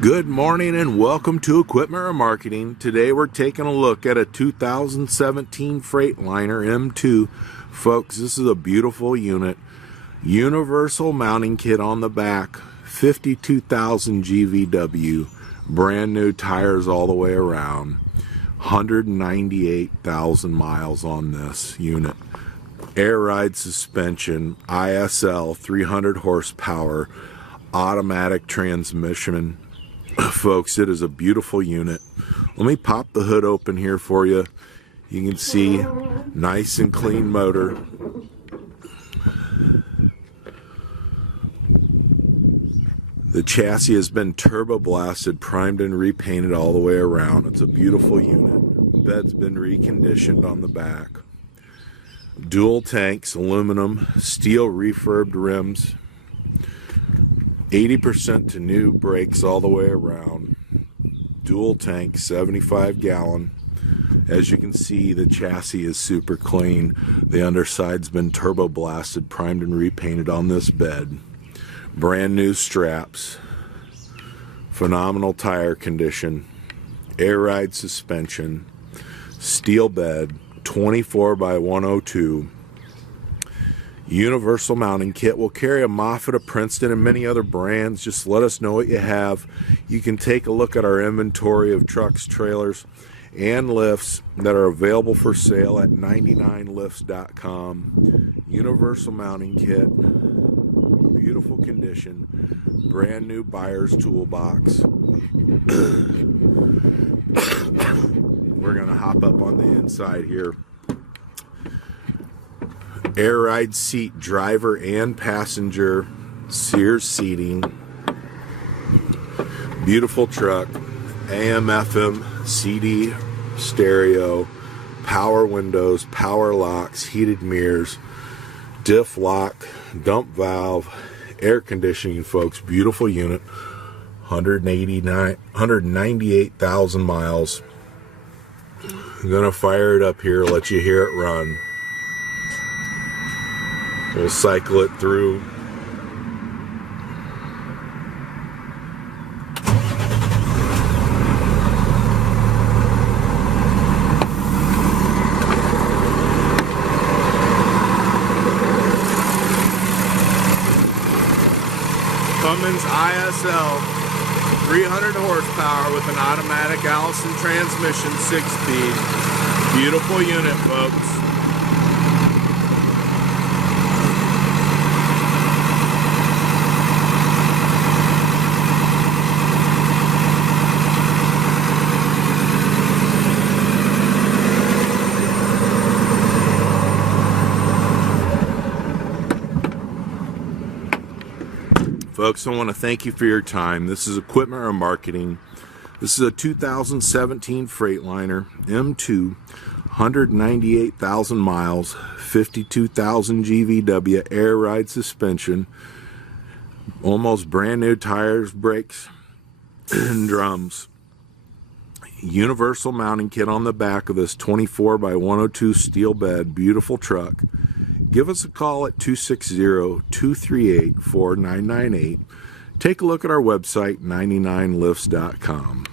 Good morning and welcome to Equipment Remarketing. Today we're taking a look at a 2017 Freightliner M2. Folks, this is a beautiful unit. Universal mounting kit on the back, 52,000 GVW, brand new tires all the way around, 198,000 miles on this unit. Air Ride suspension, ISL 300 horsepower, automatic transmission. Folks, it is a beautiful unit. Let me pop the hood open here for you. You can see nice and clean motor. The chassis has been turbo blasted, primed and repainted all the way around. It's a beautiful unit. Bed's been reconditioned on the back. Dual tanks, aluminum, steel refurbed rims. 80% to new brakes all the way around. Dual tank, 75 gallon. As you can see, the chassis is super clean. The underside's been turbo blasted, primed and repainted on this bed. Brand new straps. Phenomenal tire condition. Air Ride suspension. Steel bed, 24 by 102. Universal mounting kit. Will carry a Moffett, a Princeton, and many other brands. Just let us know what you have. You can take a look at our inventory of trucks, trailers, and lifts that are available for sale at 99lifts.com. Universal mounting kit, beautiful condition, brand new buyer's toolbox. We're gonna hop up on the inside here. Air Ride seat, driver and passenger, Sears seating. Beautiful truck. AM, FM, CD, stereo, power windows, power locks, heated mirrors, diff lock, dump valve, air conditioning, folks. Beautiful unit. 198,000 miles. I'm gonna fire it up here, let you hear it run. We'll cycle it through. Cummins ISL 300 horsepower with an automatic Allison transmission, 6-speed. Beautiful unit, folks. Folks, I want to thank you for your time. This is Equipment Remarketing. This is a 2017 Freightliner M2, 198,000 miles, 52,000 GVW, Air Ride suspension, almost brand new tires, brakes, and drums. Universal mounting kit on the back of this 24 by 102 steel bed. Beautiful truck. Give us a call at 260-238-4998. Take a look at our website, 99lifts.com.